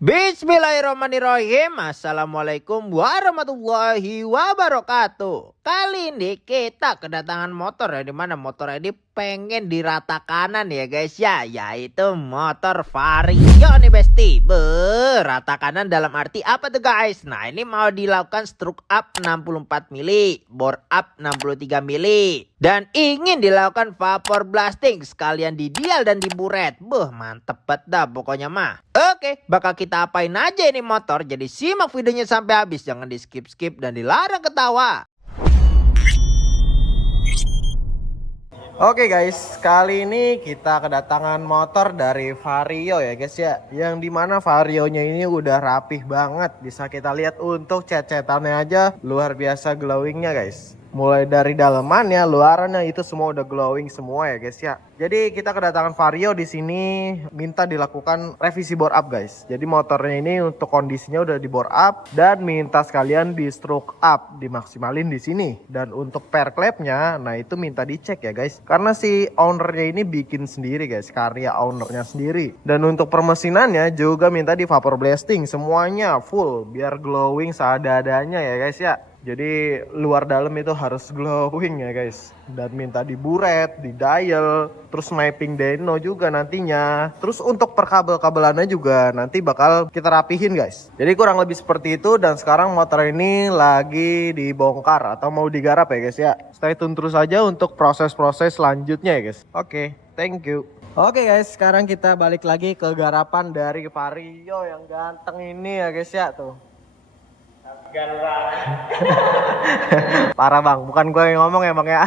Bismillahirrahmanirrahim. Assalamualaikum warahmatullahi wabarakatuh. Kali ini kita kedatangan motor ya, dimana motor ini pengen dirata kanan ya guys ya, yaitu motor Vario nih besti. Rata kanan dalam arti apa tuh guys? Nah, ini mau dilakukan stroke up 64 mili, bore up 63 mili, dan ingin dilakukan vapor blasting sekalian di dial dan di buret. Mantep banget dah pokoknya mah. Oke, bakal kita apain aja ini motor, jadi simak videonya sampai habis, jangan di skip-skip dan dilarang ketawa. Oke guys, kali ini kita kedatangan motor dari Vario ya guys ya. Yang dimana Varionya ini udah rapih banget. Bisa kita lihat untuk cat-catannya aja luar biasa glowingnya guys. Mulai dari dalamannya, luarannya itu semua udah glowing semua ya guys ya. Jadi kita kedatangan Vario di sini minta dilakukan revisi bore up guys. Jadi motornya ini untuk kondisinya udah di bore up dan minta sekalian di stroke up, dimaksimalin di sini. Dan untuk per klepnya, nah itu minta dicek ya guys. Karena si ownernya ini bikin sendiri guys, karya ownernya sendiri. Dan untuk permesinannya juga minta di vapor blasting semuanya full biar glowing seadanya ya guys ya. Jadi luar dalam itu harus glowing ya guys. Dan minta di buret, di dial, terus mapping dyno juga nantinya. Terus untuk per kabel-kabelannya juga nanti bakal kita rapihin guys. Jadi kurang lebih seperti itu, dan sekarang motor ini lagi dibongkar atau mau digarap ya guys ya. Stay tune terus aja untuk proses-proses selanjutnya ya guys. Oke, thank you. Oke guys, sekarang kita balik lagi ke garapan dari Vario yang ganteng ini ya guys ya tuh. Parah bang, bukan gue yang ngomong ya bang ya.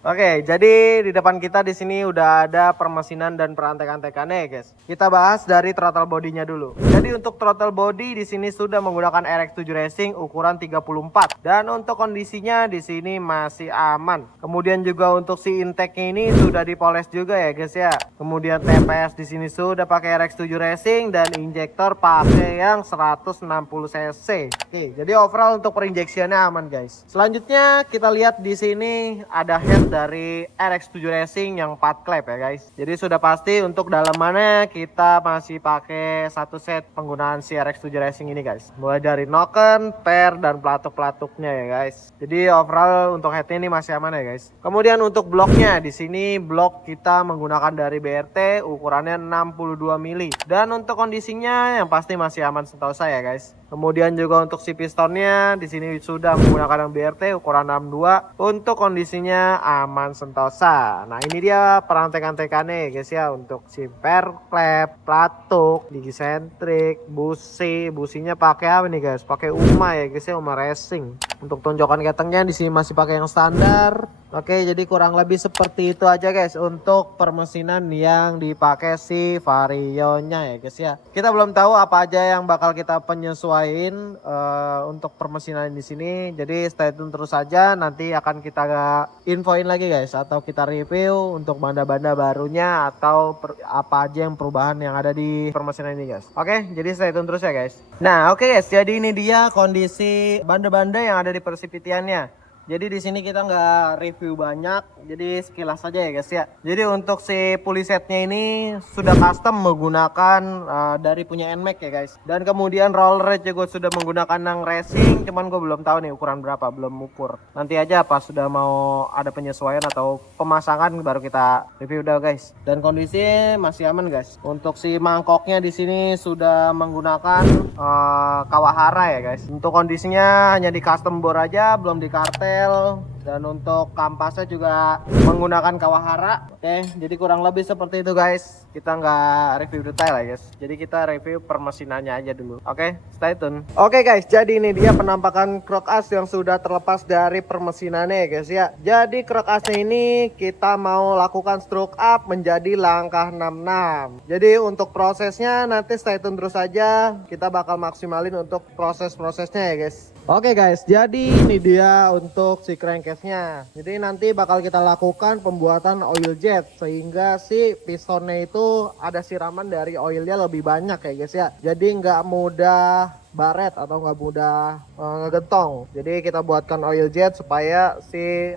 Oke, jadi di depan kita di sini udah ada permesinan dan perantek-antekannya ya guys. Kita bahas dari throttle bodinya dulu. Jadi untuk throttle body di sini sudah menggunakan RX7 Racing ukuran 34, dan untuk kondisinya di sini masih aman. Kemudian juga untuk si intake-nya ini sudah dipoles juga ya guys ya. Kemudian TPS di sini sudah pakai RX7 Racing dan injektor pakai yang 160 cc. Oke, jadi overall untuk perinjeksiannya aman guys. Selanjutnya kita lihat di sini ada head dari RX7 Racing yang 4 klep ya guys. Jadi sudah pasti untuk dalamannya kita masih pakai satu set penggunaan si RX7 Racing ini guys. Mulai dari noken, per, dan pelatuk-pelatuknya ya guys. Jadi overall untuk headnya ini masih aman ya guys. Kemudian untuk bloknya di sini blok kita menggunakan dari BRT ukurannya 62 mili. Dan untuk kondisinya yang pasti masih aman setahu saya guys. Kemudian juga untuk si pistonnya di sini sudah menggunakan yang BRT ukuran 62. Untuk kondisinya aman sentosa. Nah ini dia perantek-antekannya guys ya, untuk si per klep, pelatuk, gigi sentrik, businya pakai apa nih guys? Pakai UMA ya guys ya, UMA Racing. Untuk tonjokan ketengnya di sini masih pakai yang standar. Oke, jadi kurang lebih seperti itu aja guys untuk permesinan yang dipakai si Varionya ya guys ya. Kita belum tahu apa aja yang bakal kita penyesuaiin untuk permesinan di sini. Jadi stay tune terus saja, nanti akan kita infoin lagi guys, atau kita review untuk banda-banda barunya atau apa aja yang perubahan yang ada di permesinan ini guys. Oke, jadi stay tune terus ya guys. Nah, oke guys, jadi ini dia kondisi banda-banda yang ada di Persipitiannya. Jadi di sini kita nggak review banyak, jadi sekilas saja ya guys ya. Jadi untuk si pulley setnya ini sudah custom menggunakan dari punya NMAX ya guys. Dan kemudian roller juga sudah menggunakan yang racing, cuman gue belum tahu nih ukuran berapa, belum ukur. Nanti aja pas sudah mau ada penyesuaian atau pemasangan baru kita review dah guys. Dan kondisi masih aman guys. Untuk si mangkoknya di sini sudah menggunakan Kawahara ya guys. Untuk kondisinya hanya di custom bore aja, belum di kartel. Dan untuk kampasnya juga menggunakan Kawahara. Oke, jadi kurang lebih seperti itu guys. Kita nggak review detail ya guys, jadi kita review permesinannya aja dulu. Oke, stay tune. Oke guys, jadi ini dia penampakan krok as yang sudah terlepas dari permesinannya ya guys ya. Jadi krok asnya ini kita mau lakukan stroke up menjadi langkah 66. Jadi untuk prosesnya nanti stay tune terus aja, kita bakal maksimalin untuk proses-prosesnya ya guys. Oke guys, jadi ini dia untuk si crank crankcase-nya. Jadi nanti bakal kita lakukan pembuatan oil jet sehingga si pistonnya itu ada siraman dari oilnya lebih banyak ya guys ya. Jadi nggak mudah baret atau nggak mudah ngegentong. Jadi kita buatkan oil jet supaya si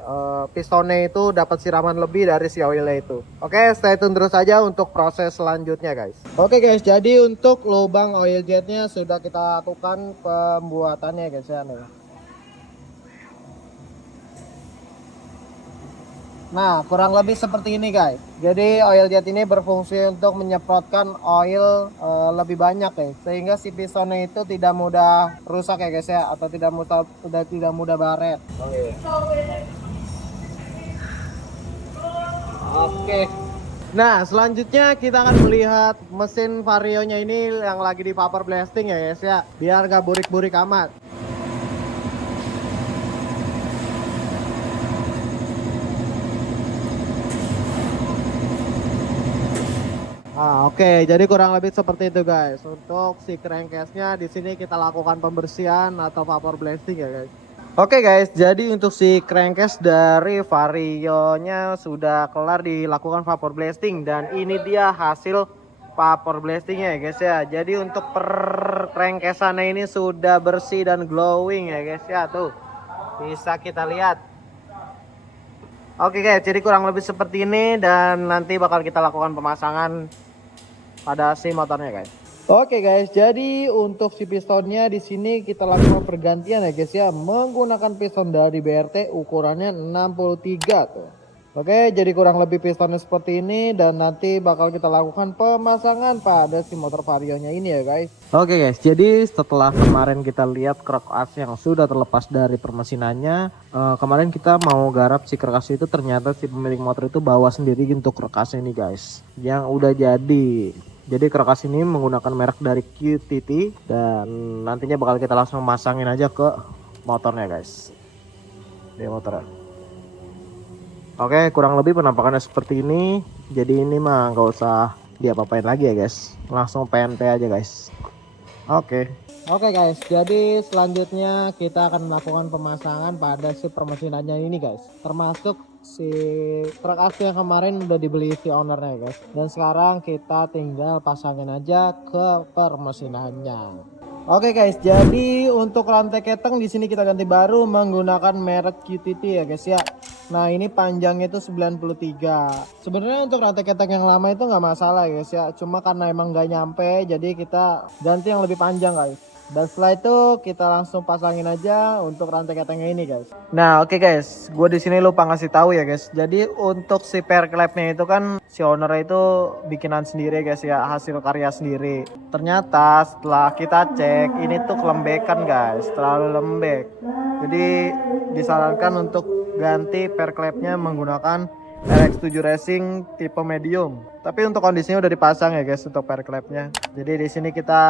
pistonnya itu dapat siraman lebih dari si oilnya itu. Oke, stay tune terus aja untuk proses selanjutnya guys. Oke guys, jadi untuk lubang oil jetnya sudah kita lakukan pembuatannya guys ya nih. Nah, kurang lebih seperti ini guys. Jadi oil jet ini berfungsi untuk menyemprotkan oil lebih banyak ya, sehingga si pistonnya itu tidak mudah rusak ya guys ya, atau tidak mudah baret. Oke. Nah, selanjutnya kita akan melihat mesin varionya ini yang lagi di paper blasting ya guys ya, biar gak burik-burik amat. Oke, jadi kurang lebih seperti itu guys. Untuk si crankcase-nya di sini kita lakukan pembersihan atau vapor blasting ya guys. Oke guys, jadi untuk si crankcase dari Vario-nya sudah kelar dilakukan vapor blasting dan ini dia hasil vapor blastingnya ya guys ya. Jadi untuk per crankcase-nya ini sudah bersih dan glowing ya guys ya, tuh bisa kita lihat. Oke guys, jadi kurang lebih seperti ini dan nanti bakal kita lakukan pemasangan pada si motornya guys. Oke guys, jadi untuk si pistonnya di sini kita lakukan pergantian ya guys ya, menggunakan piston dari BRT ukurannya 63 tuh. Oke, jadi kurang lebih pistonnya seperti ini dan nanti bakal kita lakukan pemasangan pada si motor Varionya ini ya guys. Oke guys, jadi setelah kemarin kita lihat krok as yang sudah terlepas dari permesinannya, kemarin kita mau garap si krok as itu, ternyata si pemilik motor itu bawa sendiri untuk krok as ini guys, yang udah jadi. Jadi krok as ini menggunakan merek dari QTT dan nantinya bakal kita langsung masangin aja ke motornya guys. Di motornya. Oke, kurang lebih penampakannya seperti ini. Jadi ini mah nggak usah diapa-apain lagi ya guys, langsung PNP aja guys. Oke guys, jadi selanjutnya kita akan melakukan pemasangan pada si permesinannya ini guys, termasuk si truk as yang kemarin udah dibeli si ownernya guys, dan sekarang kita tinggal pasangin aja ke permesinannya. Oke guys, jadi untuk rantai keteng di sini kita ganti baru menggunakan merek QTT ya guys ya. Nah, ini panjangnya itu 93. Sebenarnya untuk rantai keteng yang lama itu nggak masalah ya guys ya, cuma karena emang nggak nyampe jadi kita ganti yang lebih panjang guys. Dan setelah itu kita langsung pasangin aja untuk rantai ketengnya ini guys. Nah oke guys, gue di sini lupa ngasih tahu ya guys. Jadi untuk si pair clamp-nya itu kan si owner itu bikinan sendiri guys ya, hasil karya sendiri. Ternyata setelah kita cek ini tuh kelembekan guys, terlalu lembek. Jadi disarankan untuk ganti pair clamp-nya menggunakan RX7 Racing tipe medium. Tapi untuk kondisinya udah dipasang ya guys untuk pair clamp-nya. Jadi di sini kita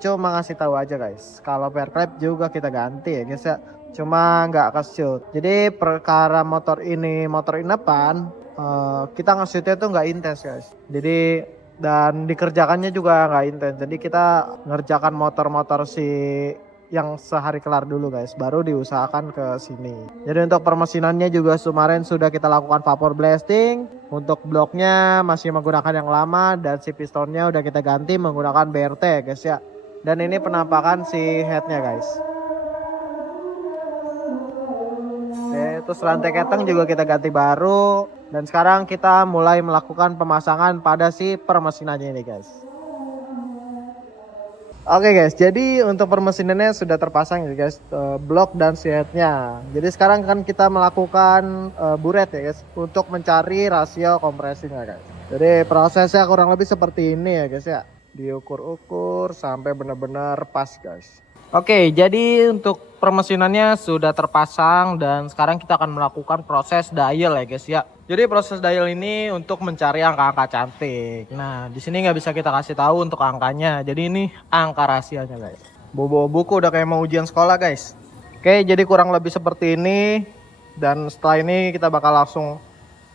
cuma ngasih tahu aja guys, kalau pair clamp juga kita ganti ya guys ya. Cuma nggak ke-shoot. Jadi perkara motor ini motor inepan, kita nge-shootnya tuh nggak intens guys. Jadi dan dikerjakannya juga nggak intens. Jadi kita ngerjakan motor-motor si yang sehari kelar dulu guys, baru diusahakan ke sini. Jadi untuk permesinannya juga kemarin sudah kita lakukan vapor blasting. Untuk bloknya masih menggunakan yang lama dan si pistonnya udah kita ganti menggunakan BRT guys ya. Dan ini penampakan si headnya guys. Oke, terus rantai keteng juga kita ganti baru. Dan sekarang kita mulai melakukan pemasangan pada si permesinannya ini guys. Oke guys, jadi untuk permesinannya sudah terpasang ya guys, blok dan headnya. Jadi sekarang kan kita melakukan buret ya guys, untuk mencari rasio kompresinya guys. Jadi prosesnya kurang lebih seperti ini ya guys ya, diukur-ukur sampai benar-benar pas guys. Oke, jadi untuk permesinannya sudah terpasang dan sekarang kita akan melakukan proses dial ya guys ya. Jadi proses dial ini untuk mencari angka-angka cantik. Nah, di sini nggak bisa kita kasih tahu untuk angkanya. Jadi ini angka rahasianya guys. Bobo buku udah kayak mau ujian sekolah guys. Oke, jadi kurang lebih seperti ini. Dan setelah ini kita bakal langsung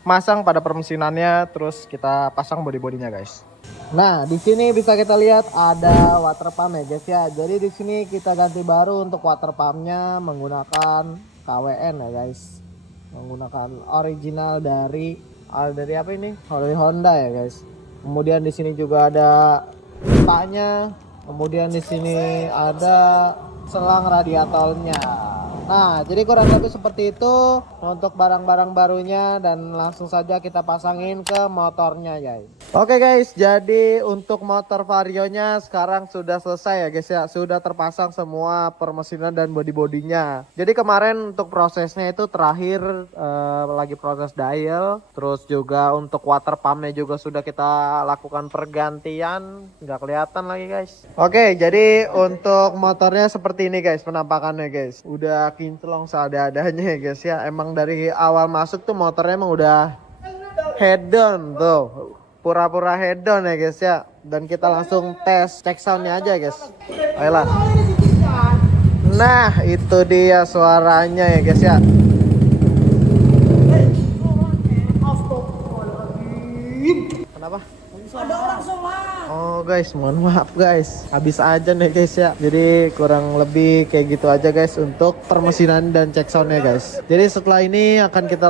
masang pada permesinannya, terus kita pasang body-bodinya guys. Nah, di sini bisa kita lihat ada water pump ya guys ya. Jadi di sini kita ganti baru untuk water pumpnya menggunakan KWN ya guys. menggunakan original dari apa ini? Dari Honda ya guys. Kemudian di sini juga ada pipanya. Kemudian di sini ada selang radiatornya. Nah, jadi kurang lebih seperti itu untuk barang-barang barunya dan langsung saja kita pasangin ke motornya guys. Oke guys, jadi untuk motor Varionya sekarang sudah selesai ya guys ya. Sudah terpasang semua permesinan dan body-bodinya. Jadi kemarin untuk prosesnya itu terakhir lagi proses dial. Terus juga untuk water pumpnya juga sudah kita lakukan pergantian. Nggak kelihatan lagi guys. Oke, jadi untuk motornya seperti ini guys penampakannya guys. Udah kinclong seadanya ya guys ya. Emang dari awal masuk tuh motornya emang udah head down tuh, pura-pura head down ya guys ya. Dan kita langsung tes cek soundnya aja guys. Ayolah. Nah itu dia suaranya ya guys ya. Kenapa? Ada orang sholat. Oh guys, mohon maaf guys, habis aja nih guys ya. Jadi kurang lebih kayak gitu aja guys untuk permesinan dan cek soundnya guys. Jadi setelah ini akan kita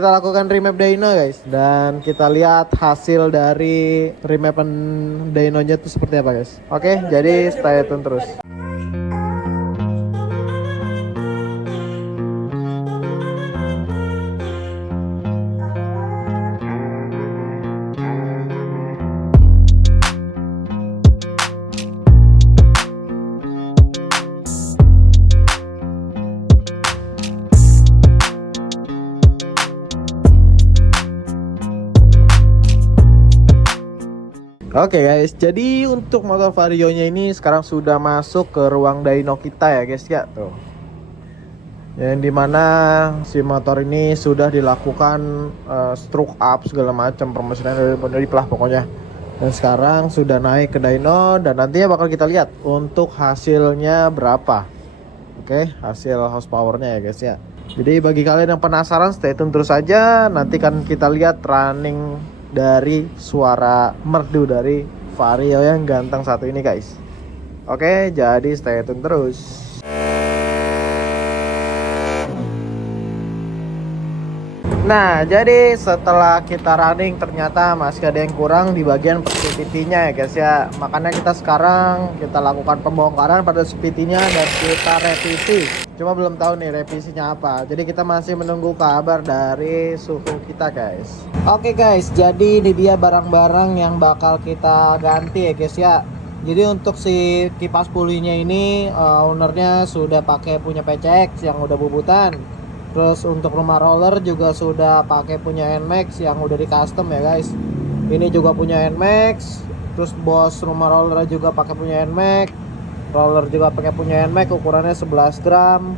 lakukan remap dyno guys. Dan kita lihat hasil dari remapan dynonya itu seperti apa guys. Oke, jadi stay tune terus. Oke guys, jadi untuk motor Varionya ini sekarang sudah masuk ke ruang dyno kita ya guys ya tuh. Yang dimana si motor ini sudah dilakukan stroke up segala macam permesinan dari pelah pokoknya. Dan sekarang sudah naik ke dyno dan nantinya bakal kita lihat untuk hasilnya berapa. Oke, hasil horsepowernya ya guys ya. Jadi bagi kalian yang penasaran stay tune terus aja, nanti kan kita lihat running dari suara merdu dari Vario yang ganteng satu ini guys. Oke, jadi stay tune terus. Nah, jadi setelah kita running ternyata masih ada yang kurang di bagian PTT-nya ya guys ya. Makanya kita sekarang lakukan pembongkaran pada PTT-nya dan kita revisi. Cuma belum tahu nih revisinya apa. Jadi kita masih menunggu kabar dari suhu kita guys. Oke guys, jadi ini dia barang-barang yang bakal kita ganti ya guys ya. Jadi untuk si kipas pulinya ini ownernya sudah pakai punya PCX yang udah bubutan. Terus untuk rumah roller juga sudah pakai punya NMAX yang udah di custom ya guys. Ini juga punya NMAX. Terus bos rumah roller juga pakai punya NMAX. Roller juga pakai punya NMAX ukurannya 11 gram.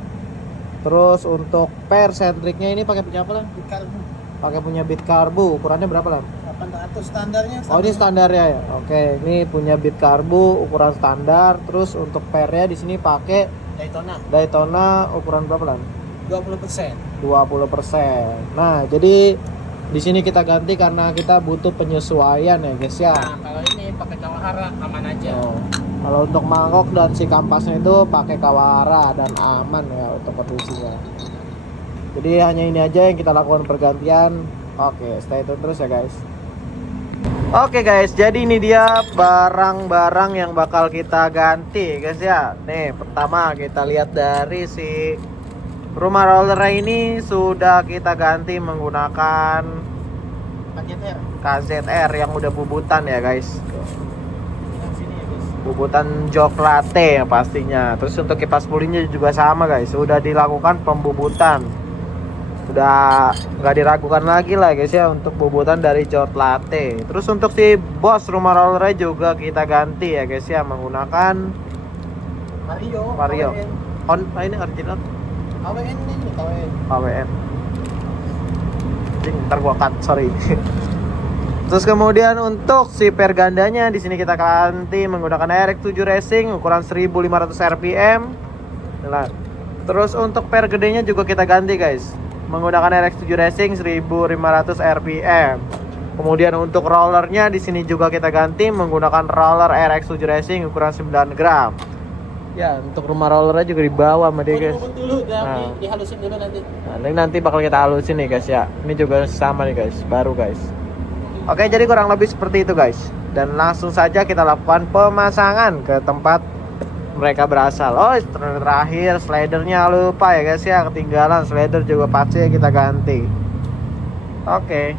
Terus untuk per sentriknya ini pakai punya apa lah? Bitcarbu. Pakai punya Bitcarbu. Ukurannya berapa lah? 800 standarnya. Oh ini standarnya ya. Oke, ini punya Bitcarbu ukuran standar. Terus untuk pernya di sini pakai Daytona ukuran berapa lah? 20%. Nah, jadi di sini kita ganti karena kita butuh penyesuaian ya guys ya. Nah, kalau ini pakai Kawahara aman aja. Oh. Kalau untuk mangkok dan si kampasnya itu pakai Kawahara dan aman ya untuk kondisinya. Jadi hanya ini aja yang kita lakukan pergantian. Oke, stay tune terus ya guys. Oke guys, jadi ini dia barang-barang yang bakal kita ganti guys ya. Nih, pertama kita lihat dari si rumah roller ini sudah kita ganti menggunakan KZR yang udah bubutan ya guys. Bubutan jok latte yang pastinya. Terus untuk kipas pulinya juga sama guys, sudah dilakukan pembubutan. Udah nggak diragukan lagi lah guys ya untuk bubutan dari jok latte. Terus untuk si bos rumah rollernya juga kita ganti ya guys ya menggunakan Vario. Ini original. KWN ini, KWN. Ntar gua cut, sorry. Terus kemudian untuk si per gandanya di sini kita ganti menggunakan RX7 Racing ukuran 1500 rpm. Nah, terus untuk per gedenya juga kita ganti guys, menggunakan RX7 Racing 1500 rpm. Kemudian untuk rollernya di sini juga kita ganti menggunakan roller RX7 Racing ukuran 9 gram. Ya, untuk rumah rollernya juga dibawa sama dia guys. Rumput dulu, Nah. dihalusin dulu nanti. Nah, ini nanti bakal kita halusin nih guys ya. Ini juga sama nih guys, baru guys. Oke, jadi kurang lebih seperti itu guys. Dan langsung saja kita lakukan pemasangan ke tempat mereka berasal. Oh, terakhir slidernya lupa ya guys ya, ketinggalan. Slider juga pasti kita ganti. Oke.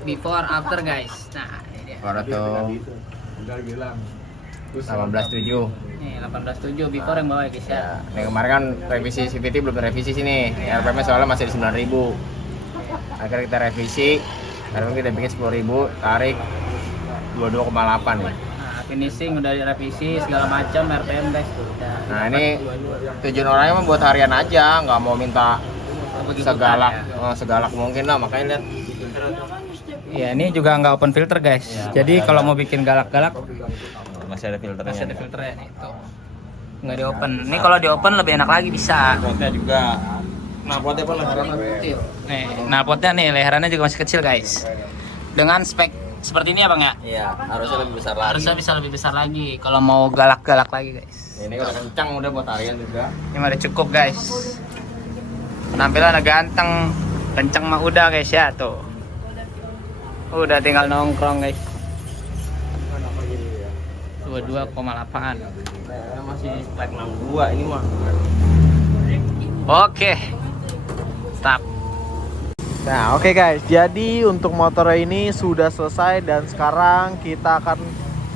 Before after guys. Nah, ini dia. Baru tuh 18.7. Nih 18.7 before yang bawah ya guys ya. Ya, ini kemarin kan revisi CVT belum direvisi sini. RPM soalnya masih di 9.000. Akhirnya kita revisi. RPM kita bikin 10.000, tarik 22,8 nih. Nah, finishing udah direvisi segala macam RPM guys. Udah. Nah, ini tujuan orangnya mah buat harian aja, nggak mau minta segalak, segalak mungkin lah, makanya lihat. Iya, ini juga nggak open filter guys. Ya, Jadi kalau mau bikin galak-galak masih ada filternya. masih ada filternya nih tuh. Nggak di open. Ini kalau di open lebih enak lagi bisa. Potnya juga. Nah, potnya pun leherannya. Nih, nah potnya nih leherannya juga masih kecil guys. Dengan spek seperti ini ya bang ya. Iya, harusnya lebih besar lagi. Harusnya bisa lebih besar lagi kalau mau galak-galak lagi guys. Ini udah kencang udah buat harian juga. Ini mah udah cukup guys. Penampilan udah ganteng, kenceng mah udah guys ya tuh. Udah tinggal nongkrong guys. 22,8. Masih spek 62 ini mah. Oke. Stop. Nah, oke guys. Jadi untuk motor ini sudah selesai dan sekarang kita akan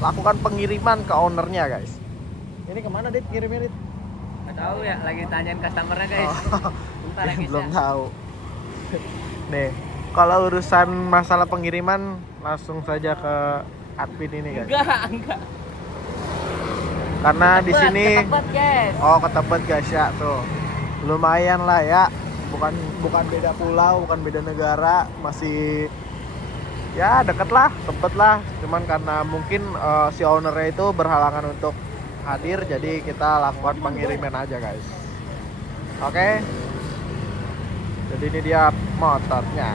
lakukan pengiriman ke ownernya guys. Ini kemana Dit? Kirimnya Dit? Nggak tahu ya, lagi tanyain customernya guys. Bentar ya guys Belum ya. tahu. Nih, kalau urusan masalah pengiriman langsung saja ke admin ini guys. Enggak. Karena di sini Ketebet, guys. oh ketebet guys ya tuh. Lumayan lah ya. Bukan beda pulau, bukan beda negara, masih ya deket lah, tempat lah. Cuman karena mungkin si ownernya itu berhalangan untuk hadir, jadi kita lakukan pengiriman aja guys. Oke. Jadi ini dia motornya.